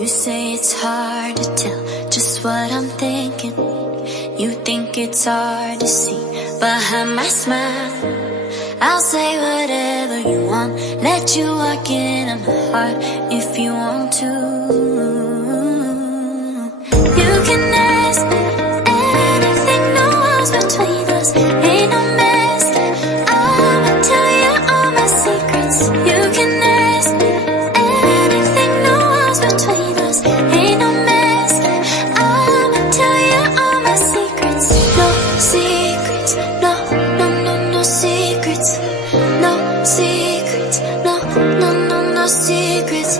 You say it's hard to tell just what I'm thinking. You think it's hard to see behind my smile. I'll say whatever you want, let you walk into my heart if you want to. You can ask me anything, no walls between us, ain't no mess. I'ma tell you all my secrets. You can ask me anything, no walls between us, ain't no mess. I'ma tell you all my secrets. No secrets, no, no, no, no secrets. No secrets, no, no, no, no secrets.